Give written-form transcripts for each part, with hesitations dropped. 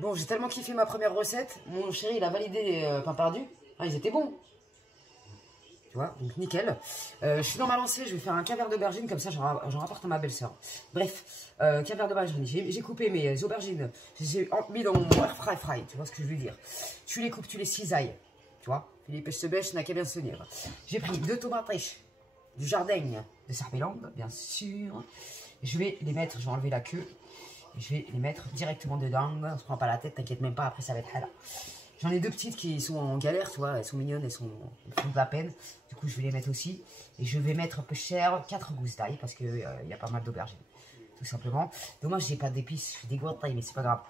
Bon, j'ai tellement kiffé ma première recette. Mon chéri, il a validé les pains perdus. Ah, ils étaient bons. Tu vois, donc nickel. Je suis dans ma lancée, je vais faire un caviar d'aubergine, comme ça j'en rapporte à ma belle-sœur. Bref, caviar d'aubergine, j'ai coupé mes aubergines, je les ai mis dans mon air fry, tu vois ce que je veux dire. Tu les coupes, tu les cisailles, tu vois. Philippe Sebèche n'a qu'à bien se tenir. J'ai pris 2 tomates riches, du jardin de Sarbeland, bien sûr. Je vais les mettre, je vais enlever la queue, et je vais les mettre directement dedans. On se prend pas la tête, t'inquiète même pas, après ça va être là. J'en ai 2 petites qui sont en galère, tu vois, elles sont mignonnes, elles font de la peine. Du coup, je vais les mettre aussi. Et je vais mettre un peu cher 4 gousses d'ail parce qu'il y a pas mal d'aubergines, tout simplement. Dommage, j'ai pas d'épices, je suis dégoûté, mais c'est pas grave.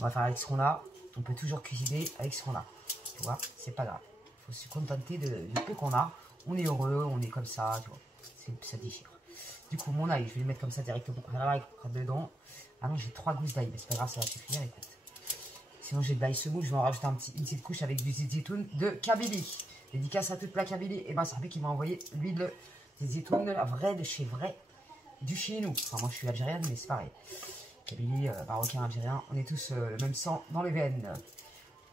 On va faire avec ce qu'on a. On peut toujours cuisiner avec ce qu'on a. Tu vois, c'est pas grave. Il faut se contenter du peu qu'on a. On est heureux, on est comme ça, tu vois. Ça déchire. Du coup, mon ail, je vais le mettre comme ça directement dedans. Ah non, j'ai 3 gousses d'ail, mais c'est pas grave, ça va suffire, écoute. Sinon, j'ai de l'ail semoule, je vais en rajouter une petite couche avec du zitoun de Kabylie. Dédicace à toute la Kabylie. Et ben, c'est qui m'a envoyé l'huile des zitoun, la vraie de chez vrai, du chez nous. Enfin, moi, je suis algérienne, mais c'est pareil. Kabylie, marocain, algérien, on est tous le même sang dans les veines.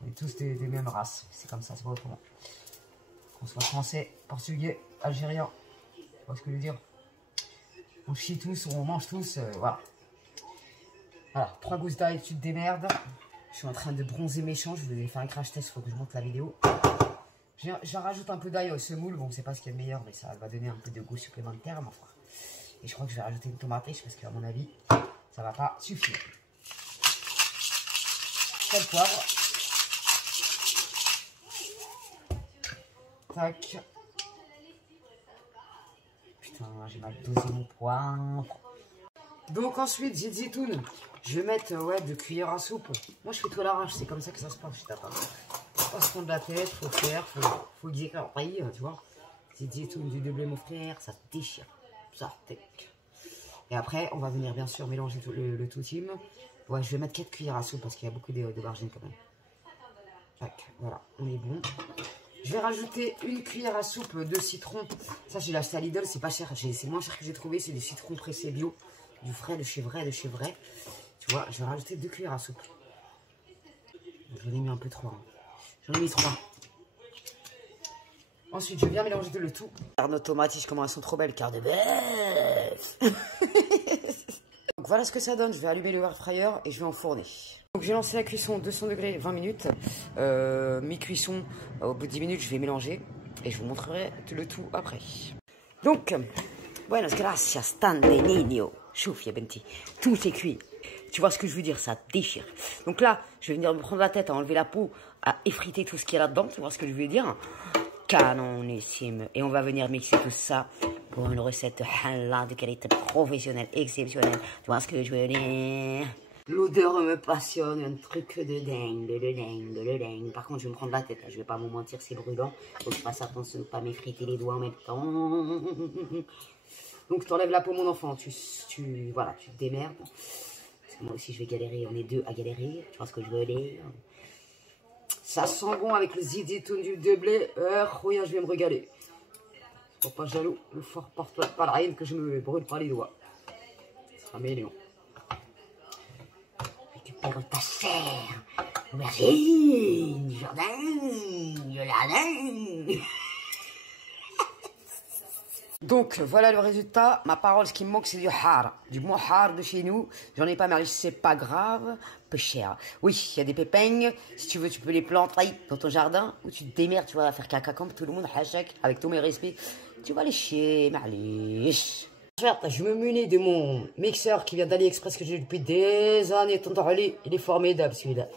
On est tous des mêmes races. C'est comme ça, c'est pas autrement. Qu'on soit français, portugais, algérien. Tu vois ce que je veux dire? On chie tous, on mange tous, voilà. Voilà, 3 gousses d'ail, tu te démerdes. Je suis en train de bronzer mes champs, je vais faire un crash test, il faut que je monte la vidéo. Je rajoute un peu d'ail au semoule, bon c'est pas ce qui est le meilleur, mais ça va donner un peu de goût supplémentaire, ma foi. Et je crois que je vais rajouter une tomate riche, parce qu'à mon avis, ça va pas suffire. Sel, poivre. Tac. Putain, j'ai mal dosé mon poivre. Donc ensuite, zitoun. Je vais mettre 2 cuillères à soupe. Moi, je fais tout à l'arrache. C'est comme ça que ça se passe. Je tape. Faut pas se prendre la tête. Faut faire. Faut dire tu vois. Zitoun du de blé, mon frère. Ça déchire. Ça, tac. Et après, on va venir bien sûr mélanger tout, le tout team. Ouais, je vais mettre 4 cuillères à soupe parce qu'il y a beaucoup d'aubergines quand même. Tac. Voilà. On est bon. Je vais rajouter 1 cuillère à soupe de citron. Ça, j'ai acheté à Lidl. C'est pas cher. C'est le moins cher que j'ai trouvé. C'est du citron pressé bio. Du frais, de chez vrai, Tu vois, je vais rajouter 2 cuillères à soupe. J'en ai mis un peu 3. Hein. J'en ai mis 3. Ensuite, je viens mélanger le tout. Nos tomates, comment elles sont trop belles, car de bœuf. Donc voilà ce que ça donne. Je vais allumer le air fryer et je vais enfourner. Donc j'ai lancé la cuisson 200 degrés 20 minutes. Mi-cuisson, au bout de 10 minutes, je vais mélanger. Et je vous montrerai le tout après. Donc, buenas gracias, tan de niño. Chouf, ya benti. Tout est cuit. Tu vois ce que je veux dire, ça déchire. Donc là, je vais venir me prendre la tête à enlever la peau, à effriter tout ce qu'il y a là-dedans. Tu vois ce que je veux dire? Canonissime. Et on va venir mixer tout ça pour une recette halal de qualité professionnelle, exceptionnelle. Tu vois ce que je veux dire? L'odeur me passionne, un truc de dingue, Par contre, je vais me prendre la tête, là. Je vais pas vous mentir, c'est brûlant. Faut que je fasse attention de ne pas m'effriter les doigts en même temps. Donc, tu enlèves la peau, mon enfant. Voilà, tu te démerdes. Parce que moi aussi, je vais galérer. On est 2 à galérer. Tu vois ce que je veux dire? Ça sent bon avec le zitoun du de blé. Rien, je vais me régaler. Sois pas jaloux. Le fort porte pas la haine que je me brûle pas les doigts. Ce sera mignon. Récupère ta serre. Aubergine, jardin. Donc voilà le résultat. Ma parole, ce qui me manque, c'est du har. Du mohar de chez nous. J'en ai pas, mais c'est pas grave. Peu cher. Oui, il y a des pépins. Si tu veux, tu peux les planter dans ton jardin. Ou tu te démerdes, tu vas faire caca comme tout le monde. Hachak, avec tous mes respects. Tu vas les chier, malish. Je me munis de mon mixeur qui vient d'AliExpress que j'ai depuis des années. Il est formidable celui-là.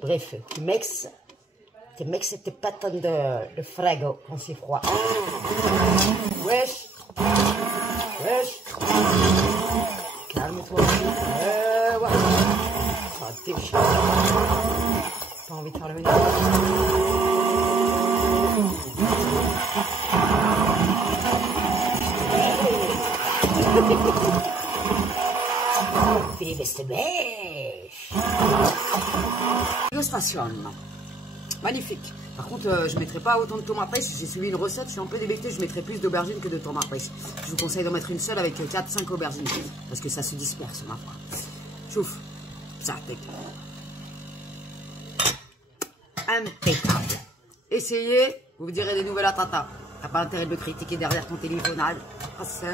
Bref, tu mixes tes patates de frigo quand c'est froid. Wesh. Calme-toi. Voilà. Ça déchire. Pas envie de faire le ménage. Philippe Sebèche. Illustration. Magnifique. Par contre, je ne mettrai pas autant de tomates prises. Si j'ai suivi une recette, je suis un peu débecté. Je mettrai plus d'aubergines que de tomates prises. Je vous conseille d'en mettre une seule avec 4-5 aubergines. Parce que ça se disperse, ma foi. Chouf. Ça, tac. Philippe Sebèche. Illustration. Magnifique. Par contre, je ne mettrai pas autant de tomates prises. Si j'ai suivi une recette, je suis un peu débecté. Je mettrai plus d'aubergines que de tomates prises. Parce que ça se disperse, ma foi. Chouf. Ça, tac. impeccable. Essayez, vous me direz des nouvelles à Tata. T'as pas intérêt de le critiquer derrière ton téléphone. Ah, c'est